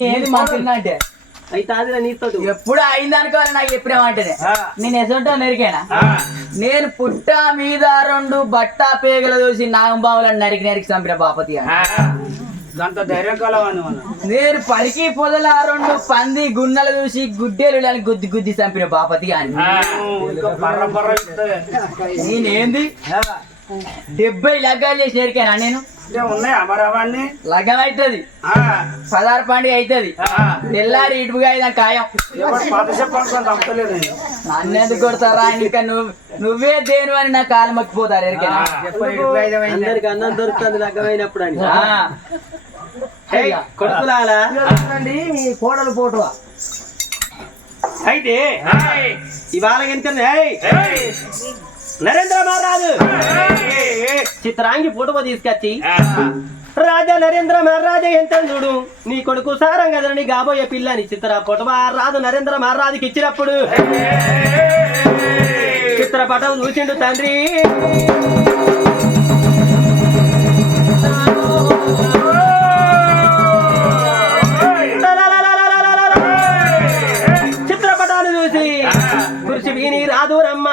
ఏంది మాట్లాడినా అంటే? అయితే అది నీతో ఎప్పుడు అయిందనుకోవాలి నాకు నేను. ఎసంటో నెరికేనా? నేను పుట్ట మీద రెండు బట్ట పేగల చూసి నాగంబావులను నరికి నరికి చంపిన బాపతి నేను పరికి పొదల రెండు పంది గున్నలు చూసి గుడ్డేలు గుద్ది గుద్ది చంపిన బాపతి అని. నేనేంది? డెబ్బై లగ్గాలు చేసి నెరికానా నేను? ఉన్నాయా మరి అవన్నీ? లగ్గం అవుతుంది ఆ, పదహారు పండుగ అవుతుంది. తెల్లారి ఇటుగా అయినా ఖాయం. ఎవరు పాత చెప్పాలి చంపలేదు నేను. నన్నెందుకు కొడతారా? ఇంకా నువ్వు నువ్వే దేని అని నా కాలు మక్కిపోతారు ఎరికేనా అందరికి అన్నం దొరుకుతుంది లగ్గమైనప్పుడు అని? కొడుకులాలా మీ కోడలు పోటువా అయితే ఇవాళ ఎంత నరేంద్ర మహారాజు! చిత్రాంగి ఫోటో తీసుకొచ్చి రాజా నరేంద్ర మహారాజా ఎంత చూడు? నీ కొడుకు సారంగదని కాబోయే పిల్లని చిత్ర ఫోటో రాజు నరేంద్ర మహారాజుకి ఇచ్చినప్పుడు. చిత్రపటం చూసిండు తండ్రి. చిత్రపటాలు చూసి కృషి విని రాదురమ్మ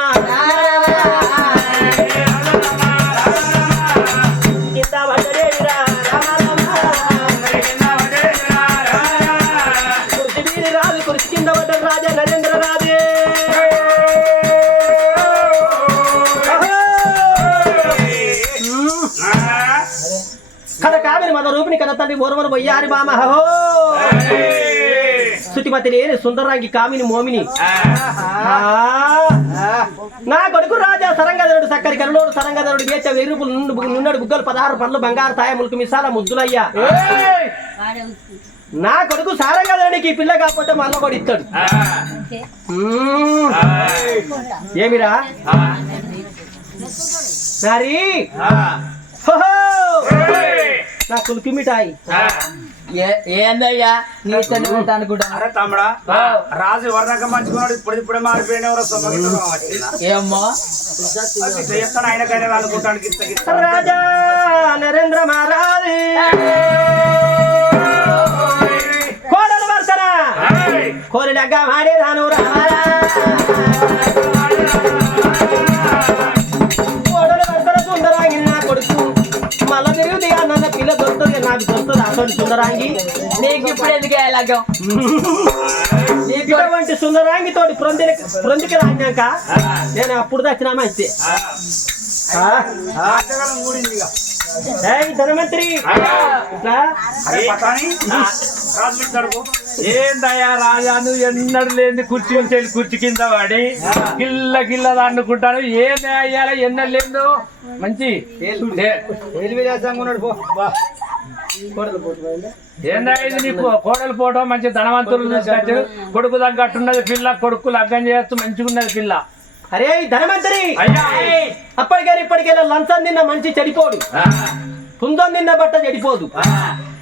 తండ్రి ఓర్వను బొయ్యారి బామ. హో శృతిమతి లేని సుందరాంగి కామిని మోమిని. ఆ, నా కొడుకు రాజా సరంగధరుడు సక్కరి కరులోడు సరంగధరుడు వేచ వెరుపులు నుండు నున్నడు బుగ్గలు పదహారు పండ్లు బంగారు తాయములకు మిసాల ముద్దులయ్యా. నా కొడుకు సారంగధరుడికి ఈ పిల్ల కాకపోతే మళ్ళీ కూడా ఇస్తాడు. ఏమిరా? సరి. హోహో. నా కులికి మిఠాయి. ఏ- ఏందయ్యా? నీ ఇష్టం ఉంటా అనుకుంటా అరే తమ్ముడా రాజు ఎవరిదాకా మంచుకున్నాడు? ఇప్పుడు ఇప్పుడే మారిపోయిన ఎవరో ఏమ్మో? చెప్తాను ఆయనకైనా అనుకుంటాను గిత్త గిత్త రాజా నరేంద్ర మహారాజ్. కోడలు వర్సన కోరి లగ్గ మాడేదాను రామారా సుందరాంగి? నీకు ఇప్పుడు ఎందుకు లగ్గం? ఇటువంటి సుందరాంగి తోటి ప్రొంది ప్రొందికి రాజ్యాక నేను అప్పుడు దచ్చినా మంచి ఆటగాళ్ళం కూడింది ఇక. ధనమంత్రి ఏందయ్యా రాజా నువ్వు ఎన్నడు లేని కుర్చీ వెళ్ళి కుర్చీ కింద పడి గిల్ల గిల్ల అనుకుంటాను ఏంది అయ్యాల ఎన్నడు లేదు మంచి. ఏందా ఇది నీకు కోడలు ఫోటో? మంచి ధనవంతులు తీసుకొచ్చారు కొడుకు తగ్గట్టున్నది పిల్ల కొడుకు లగ్గం చేయొచ్చు మంచిగా ఉన్నది పిల్ల. అరే ధనమంత్రి అయ్యా. అప్పటికైనా ఇప్పటికైనా లంచం నిన్న మంచి చెడిపోడు. కుందం నిన్న బట్ట చెడిపోదు.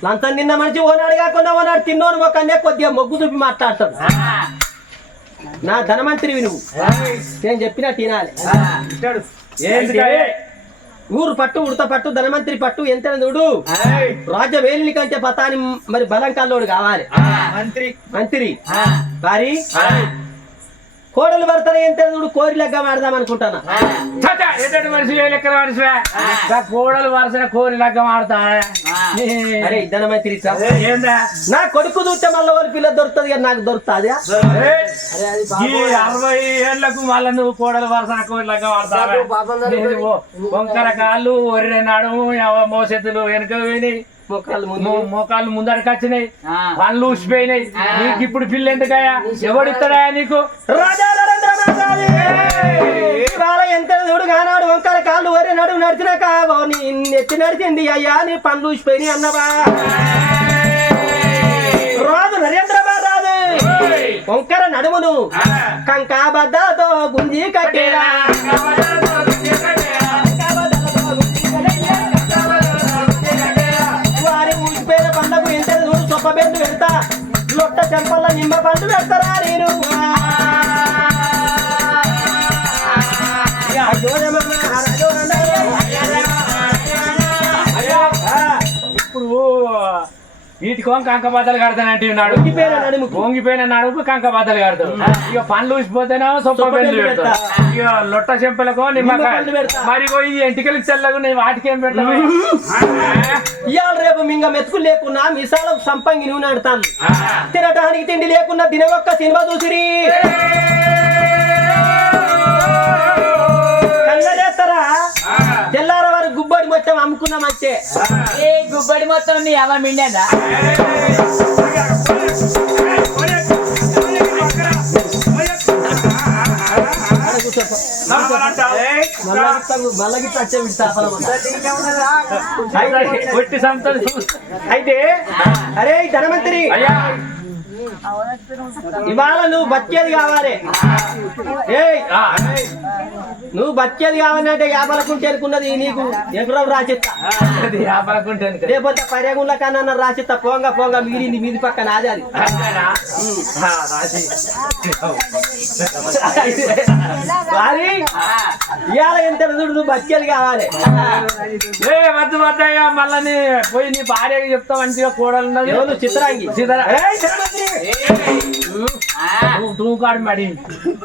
లంచం నిన్న మనిషి ఓనాడు కాకుండా ఓనాడు తిన్నోను ఒక కొద్దిగా మొగ్గు చూపి మాట్లాడతాడు. నా ధనమంత్రివి నువ్వు. నేను చెప్పినా తినాలి. ఏంటికయ్యే? ఊరు పట్టు ఉడత పట్టు ధనమంత్రి పట్టు ఎంత చూడు. రాజ్య వేలిని కంటే పతాని మరి బలం కల్లోడు కావాలి మంత్రి. మంత్రి. వారి కోడలు భర్తన ఎంత చూడు కోరి లెక్క మాడదాం అనుకుంటానా? మనిషి ఏ లెక్కల మనిషివే? నా కోడలు వరుసన కోరి లగ్గం ఆడతాడా అరే. ఏందా? నా కొడుకు చూస్తే మళ్ళీ వాళ్ళ పిల్ల దొరుకుతుంది కానీ నాకు దొరుకుతుంది అరవై ఏళ్ళకు మళ్ళా నువ్వు కోడలు వరుసన కోరి లగ్గం ఆడతావా వంకర కాళ్ళు ఎవ- మోసెత్తులు వెనుక పోయినాయి మోకాళ్ళు ముందరికి వచ్చినాయి. పళ్ళు ఊసిపోయినాయి. నీకు ఇప్పుడు పిల్ల ఎందుకయ్యా? ఎవడిస్తాడా నీకు? ఎంత చూడు కానాడు వంకర కాళ్ళు వరే నడుము నడిచినాక ఓ నీ నెత్తి నడిచింది అయ్యా నీ పండ్లు ఊసిపోయినాయి అన్నవా? రాజు నరేంద్ర మహారాజు వంకర నడుమును కంకాబద్దతో గుంజి కట్టేరా వీటికో కంక బద్దలు కడతానంటే నాడు ఉంగిపోయిన నడుముకు పొంగిపోయిన నడుపు కంక బద్దలు కడతావు ఇక పండ్లు ఊసిపోతేనేమో సొప్ప ఇక లొట్ట చెంపలకో నిమ్మకాయ. మరి పోయి ఈ ఎంటికలకు చల్లగా నేను వాటికి ఏం పెడతావు ఇవాళ రేపు మింగ మెతుకులు లేకున్నా మిసాల సంపంగి నువ్వు నడతాను తినటానికి తిండి లేకున్నా దినొక్క సినిమా చూసిరి. తెల్లార మొత్తం అమ్ముకున్నాం అంతే. ఏ గుబ్బడి మొత్తం నీ అమ్మ అయితే అరే ఈ ధనవంతరి అయ్యా ఇవాళ నువ్వు బతికేది కావాలి. నువ్వు బతికేది కావాలంటే యాభలకుంటే అనుకున్నది నీకు. ఎగురవు రాసిస్తా. లేకపోతే పర్యాగుండ్ల కన్నా రాసిస్తా పోంగ పోంగ మిగిలింది మీది పక్కన అదే అది. ఇవాళ ఎంత చూడు నువ్వు బతికేది కావాలి. ఏ వద్దు వద్దయ్యా మళ్ళా పోయి నీ భార్యకి చెప్తా మంచిగా కూడలు ఉన్నది. చిత్రాంగి. చిత్ర-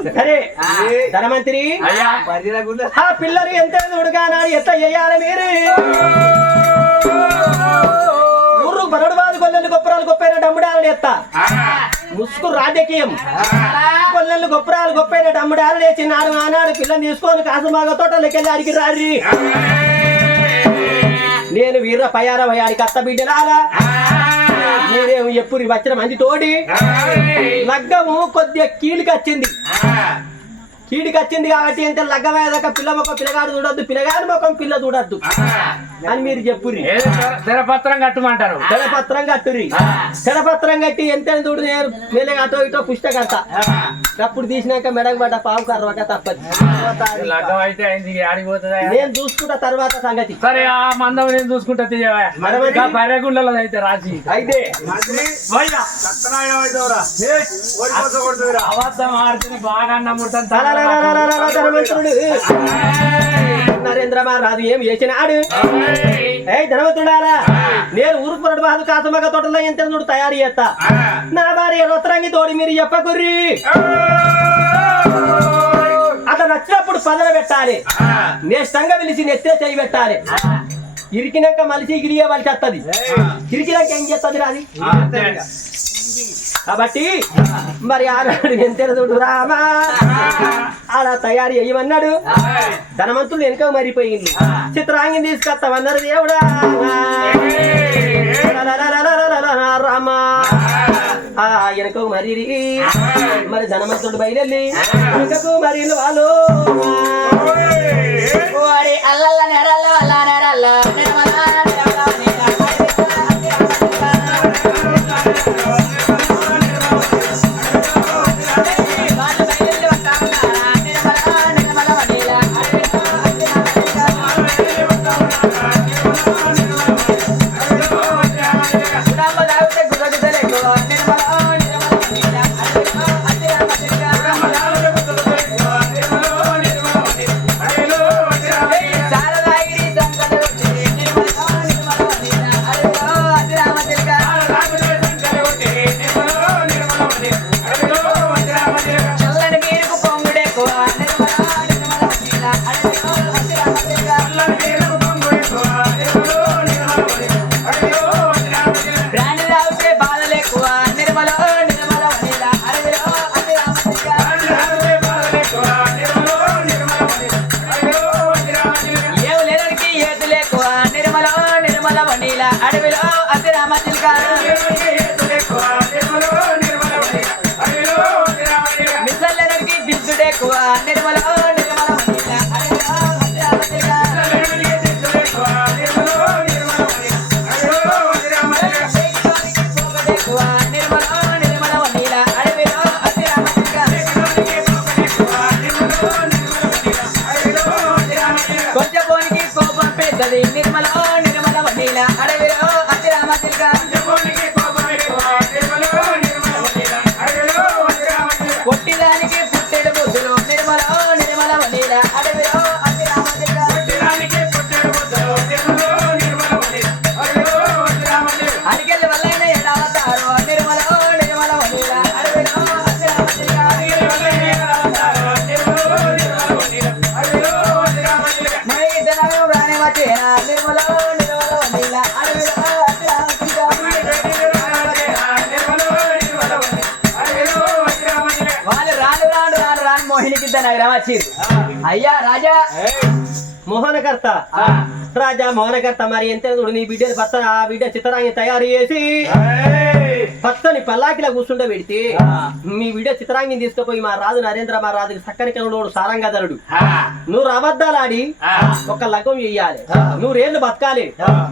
సరే ధనమంత్రి ఆ పిల్లలు ఎంత నాడు ఎట్లా చేయాలి మీరు? ఊరు బరడు బాదు కొల్లెలు గొప్పరాలు గొప్పైన డమ్ముడాలని ఎత్తా. ముసుగు రాజకీయం. కొల్లెలు గొప్పరాలు గొప్పైన డమ్ముడాలు లేచి నాడు ఆనాడు పిల్లని తీసుకొని కాసుమాగ తోటలోకెళ్ళి అడిగి రారి. నేను వీర పయార వయాడికి అత్త బిడ్డలారా. నేనేమో ఎప్పుడు వచ్చిన మంది తోడి. లగ్గము కొద్దిగా కీలుకి వచ్చింది. కీడికి వచ్చింది కాబట్టి అంటే లగ్గమయ్యేదాకా పిల్ల మొక్క పిల్లగాడు చూడొద్దు పిల్లగాడి మొక్కం పిల్ల చూడొద్దు. అని మీరు తెర- తెరపత్రం కట్టమంటారు. తెరపత్రం కట్టురి తెరపత్రం కట్టి ఎంత చూడు నేను వేలే అటో ఇటో పుష్ట కడతా. అప్పుడు తీసినాక మెడకు పడ్డ పావు కర్రక తప్పదు. నేను చూసుకుంటా తర్వాత సంగతి. సరే ఆ మందం నేను చూసుకుంటా? పర్యగుండలో అయితే రాసి అయితే. బాగా నమ్ముతాను ధనవంతుడు నరేంద్ర మహారాజు ఏం చేసినాడు ఏ ధనవంతుడారా నేను ఊరుకు పొరడు బాధ కాసమగ తోటలో ఎంత తయారు చేస్తా నా భార్య రొత్తరంగి తోడి మీరు చెప్పకుర్రి అతను వచ్చినప్పుడు పదన పెట్టాలి నేష్టంగా పిలిచి నెత్తే చేయి పెట్టాలి ఇరికినాక మలిసి గిరిగే వాళ్ళకి వస్తుంది ఇరికినాక ఏం చేస్తుంది రాది కాబట్టి మరి ఆనాడు ఎంత చూడు రామా. ఆడ తయారు చేయమన్నాడు ధనవంతులు వెనుక మరిపోయింది. చిత్రాంగిని తీసుకొస్తామన్నారు దేవుడా. రామా. వెనక మరి మరి ధనవంతుడు బయలుదేరి వెనకకు మరి వాళ్ళు. అల్లల్ల నెరల్ల అల్ల నెరల్ల. వచ్చింది అయ్యా రాజా. మోహనకర్త. రాజా మోహనకర్త మరి ఎంత చూడు నీ బిడ్డని పచ్చ ఆ బిడ్డ చిత్రాన్ని తయారు చేసి పచ్చని పల్లాకిలా కూర్చుంటే పెడితే మీ బిడ్డ చిత్రాంగిని తీసుకుపోయి మా రాజు నరేంద్ర మా రాజుకి సక్కని కనుడు సారంగధరుడు నువ్వు అబద్ధాలాడి ఒక లగ్గం చెయ్యాలి. నూరేళ్ళు బతకాలి.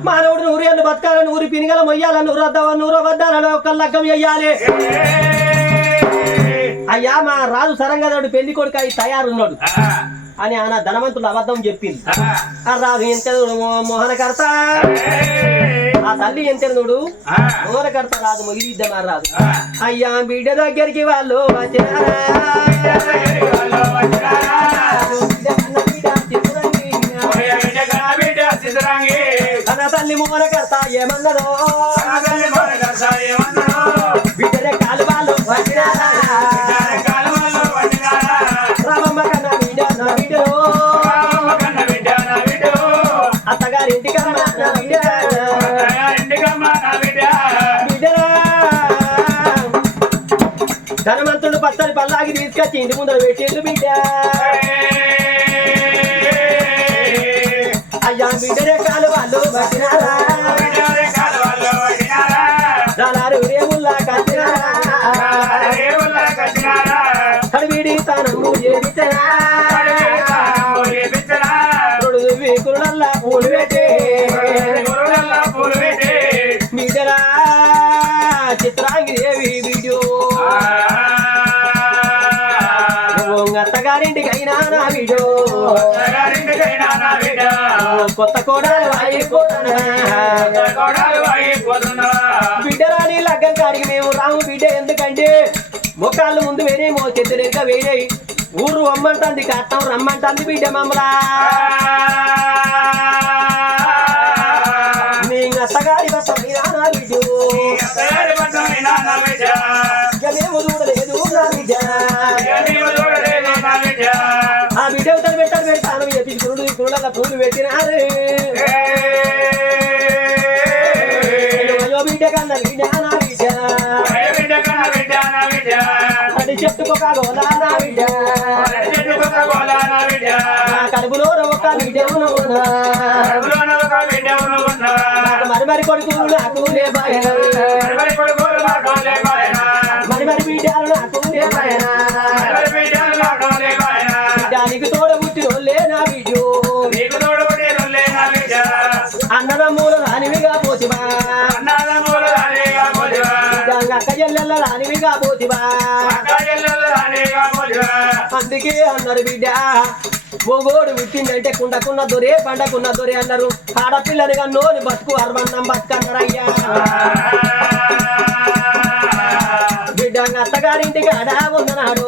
మానవుడు నూరేళ్ళు బతకాలి నూరు పినిగల మొయ్యాలి నూరు నూరు అబద్ధాలని ఒక లగ్గం చెయ్యాలి. అయ్యా మా రాజు సరంగధరుడు పెళ్ళి కొడుకు అయి తయారున్నాడు. అని ఆయన ధనవంతుడు అబద్ధం చెప్పింది. ఆ. రాజు ఎంత మోహనకర్త. ఆ తల్లి ఎంతెనుడు మోహనకర్త రాజు మొగిలిద్దాం ఆ రాజు. అయ్యా బిడ్డ దగ్గరికి వాళ్ళు వచ్చినారా? బిడ్డ కన్న బిడ్డ చిత్తురంగి. తన తల్లి మోహనకర్త ఏమన్నదో? తీసుకొచ్చి ఇంటి ముందర పెట్టిండు బిడ్డ. అయ్యా బిడ్డరే కాలు వాళ్ళు పట్టినారా రాలారు రేముల్లా కట్టినారా? కడివిడి తానము చేరితేనా రెండు వీకులల్లా పూలు పెట్టి నా కొత్త కోడలు అయిపోతానా బిడ్డరాని లగ్గం కాడికి మేము రాము బిడ్డ ఎందుకంటే ముఖాలు ముందు వేరేమో చేతులు ఇంకా వేరే. ఊరు రమ్మంటుంది కట్టం రమ్మంటుంది బిడ్డ మమ్మలా మీ అత్తగారి బట్ట బిడ్డు. ఇక మేము కురుడల పూలు పెట్టినారు బిడ్డ కన్నా చెట్టుకొక కడుపులో ఒక మరి నాకు మరి మరి బిడ్డలు నాకు అక్క చెల్లెళ్ళ రానివిగా పోతివా అందుకే అన్నారు బిడ్డ మొగోడు పుట్టిందంటే కుండకున్న దొరే పండకున్న దొరే అన్నారు. ఆడపిల్లనిగా నోని బతుకు అరవన్నం బతుకన్నారయ్యా. బిడ్డ అత్తగారింటికి అడా ఉన్ననాడు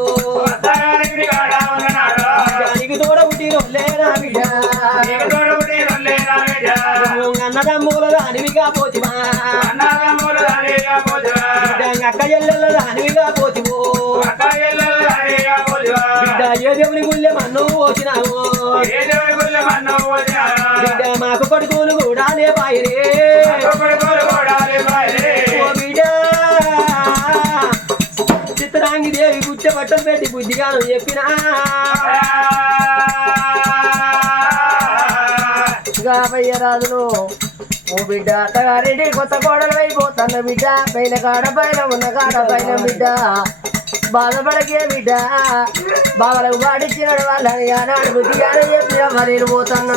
అక్క చెల్లెళ్ళ రానివిగా పోతివో. బిడ్డ ఏ దేవుని గుళ్ళె మన్ను పోసినావు బిడ్డ మాకు కొడుకులు కూడా లేపాయిరే. చిత్రాంగి దేవి గుచ్చ బట్టలు పెట్టి బుద్ధిగాను చెప్పినా. రాజులు ఓ బిడ్డ అత్తగారింటి కొత్త కోడలు అయిపోతున్న బిడ్డ పైన కాడ పైన ఉన్న కాడ పైన బిడ్డ బాధపడకే బిడ్డ బావలకు పాటించినాడు వాళ్ళని ఆనాడు బుద్ధిగానే చెప్పిన మరి నేను పోతున్నా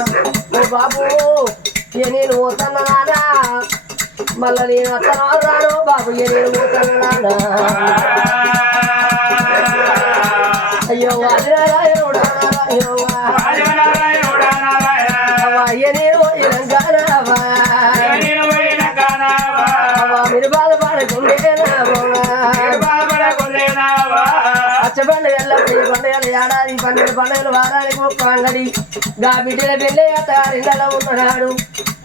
ఓ బాబు నేను పోతున్నా నానా మళ్ళా నేను అత్తను రాను బాబు నేను పోతున్నా నానా అయ్యో అది నారాయణుడా పన్నెండు పండుగలు వారానికి ఒక్క అంగడి గా బిడ్డల పెళ్ళి అత్తగారిండలో ఉన్నాడు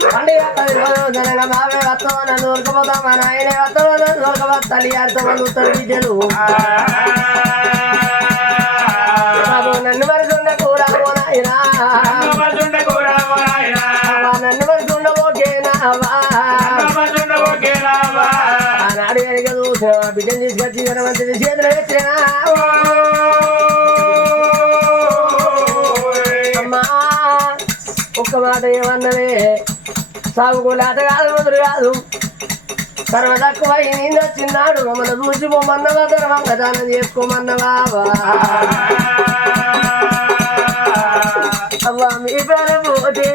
పండుగ పది రోజులు జనగా వస్తాం నన్ను దొరకపోతాం మా నాయనే వస్తాం నన్ను దొరకపోతే తల్లి ఆడితో మంది ఉత్తర బిడ్డలు నన్ను మరి చూడ కూడా ఓ నాయనా అవ్వా, నన్ను మరి చూడ ఓకేనా ఆనాడు వెనక చూసిన బిడ్డను తీసుకొచ్చి చేతులు పెట్టినా మాట ఏమన్నదే? సాగుకోలేత కాదు మొదలు కాదు. కర్మ తక్కువ నిన్న చిన్నాడు. మమ్మల్ని చూసి పొమ్మన్నవా ధర్మంగా దానం చేసుకోమన్నవా అవ్వా మీ పేర పోతే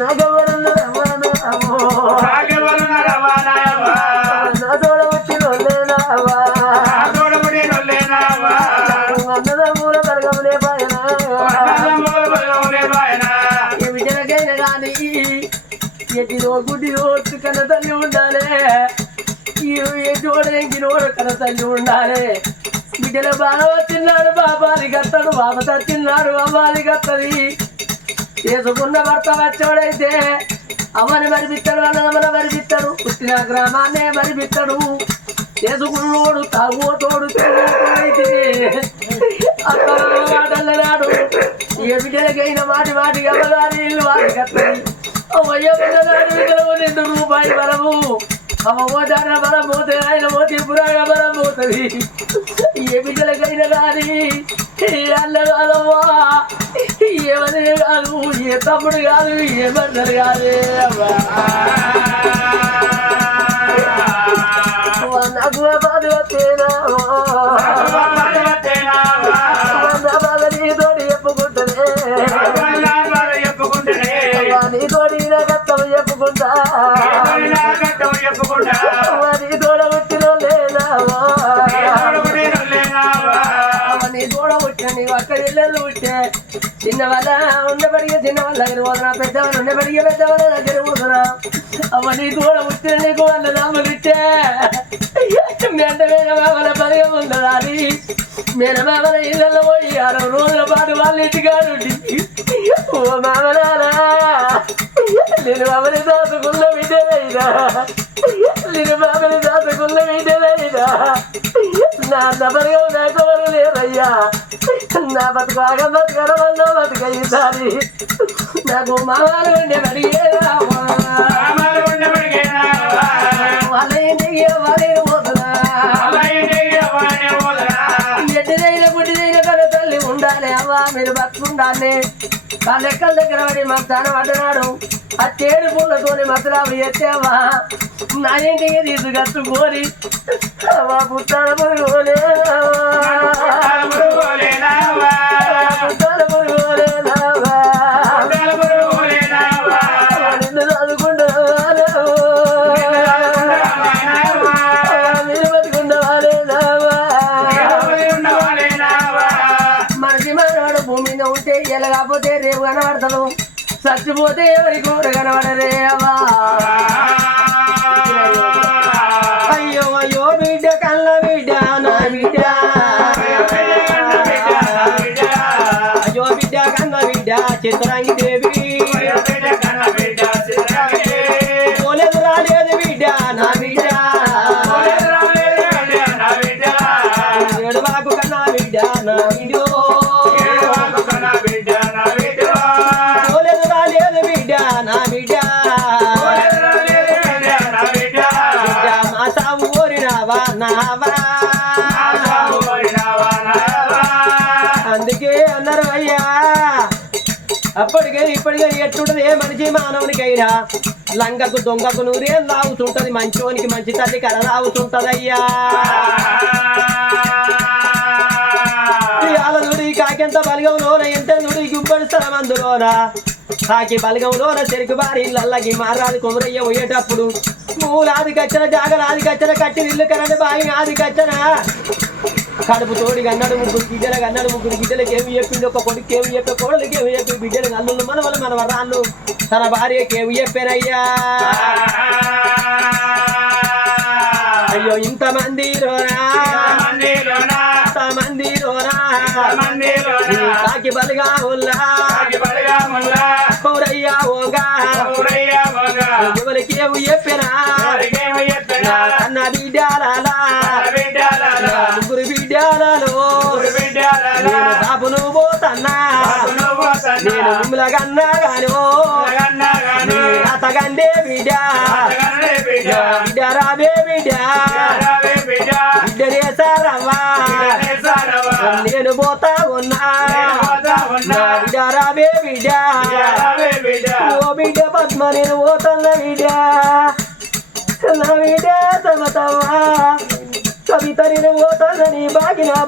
నాగవరులు రమ్మను అమ్మో ఎగిరో గుడి ఓట్టు కన తల్లి ఉండాలి. ఈ ఎటువంటి తల్లి ఉండాలి. బిడ్డల బాగా తిన్నాడు బాబాలి గత్తడు బాబ తిన్నాడు బాబాది కత్తది చేసుకున్న భర్త వచ్చాడైతే అమ్మని మరిపిస్తాడు అన్నదమ్మని మరిపిస్తాడు పుట్టిన గ్రామాన్నే మరిపిస్తాడు చేసుకున్నోడు తాగుతోడు అయితే అక్కడ మాటలనాడు ఏ బిడ్డలకైన మాటి మాటి అమ్మగారి ఇల్లు వారి కత్తది రెండు రూపాయలు బలము అమ్మ పోతాన బలం పోతే ఆయన పోతే పురాణ బలం పోతుంది ఏ బిడ్డలకైనా కానీ అల్ల ఏమని కాదు ఏ తమ్ముడు కాదు ఏ భర్తలు కాదే నాకు బాధ వచ్చేనా చిన్న వల్ల ఉండబడిగే చిన్న వాళ్ళ దగ్గర పోతున్నా పెద్దవాళ్ళు ఉండబడిగే పెద్దవాళ్ళ దగ్గర పోతున్నా. అమ్మ నీ తోడ పుట్టిన నీకు వాళ్ళ నామలు ఇచ్చే మేనమామల పదయం ఉండదు అది మేనమామల ఇళ్ళలో పోయి అరవై రోజుల పాటు వాళ్ళ ఇంటికాడుండి ఓ మామలారా నేను మామని దాచుకున్న బిడ్డలైనా నేను మామని దాచుకున్న బిడ్డలైనా నా దబరిగా నాకెవరు లేరయ్యా. నా నాకు మామలు ఉండే అడిగేదా వాళ్ళ వాళ్ళే పోతున్నా. ఎడ్డిదైన గుడ్డిదైన కల తల్లి ఉండాలి అవ్వా మీరు బతుకుండాలి. ఆ లెక్కల దగ్గర పడి మాకు తాను పడ్డనాడు. ఆ తేడు పూలతోని మసరాలు ఎత్తావా నా ఇంటికి తీసుకచ్చుకోని మా పుట్టాల పురుగులే చచ్చిపోతే ఎవరి కూర కనబడరే అవ్వా. అప్పటికే ఇప్పటికే ఎట్టుంటది ఏ మనిషి మానవునికైనా లంగకు దొంగకు నూరేం లాగుతుంటది మంచోనికి మంచి తల్లి కర లాగుతుంటదయ్యా. ఇవాళ నుడి కాకెంత బలగంలోన ఎంత నుడి గుబ్బడి స్థలం అందులోన? కాకి బలగంలోన చెరుకు బారి ఇళ్ళకి మారాలి కొమరయ్య పోయేటప్పుడు మూలాది కచ్చన జాగరాది కచ్చన కట్టి ఇల్లు కనండి బాగా ఆది కచ్చన కడుపు తోడి అన్నాడు ముగ్గురు బిడ్డలకు అన్నాడు ముగ్గురు బిడ్డలకు ఏమి చెప్పిండు? ఒక కొడుకు ఏమి చెప్పే కోడలికి ఏమి చెప్పి బిడ్డలకు? అల్లుళ్ళు మన వల్ల మన వరాళ్ళు. తన భార్యకి ఏమి చెప్పారయ్యా? అయ్యో ఇంతమంది రోనా కాకి బలిగా ఉల్లా కౌరయ్యా ఓగా? ఎవరికి ఏమి చెప్పినా? నా కన్న బిడ్డాలా ముగ్గురు బిడ్డారాలు నేను దాపును పోతన్నా. నేను మిమ్మలగన్నా గాను అతగండే బిడ్డా. బిడ్డరా బే బిడ్డా. బిడ్డరే సారవ్వా. నేను పోతా ఉన్నా. బిడ్డరా బే బిడ్డా ఓ బిడ్డ పద్మ నేను పోతున్న బిడ్డా. నా బిడ్డ కవిత నేను పోతున్న నీ బాగి నా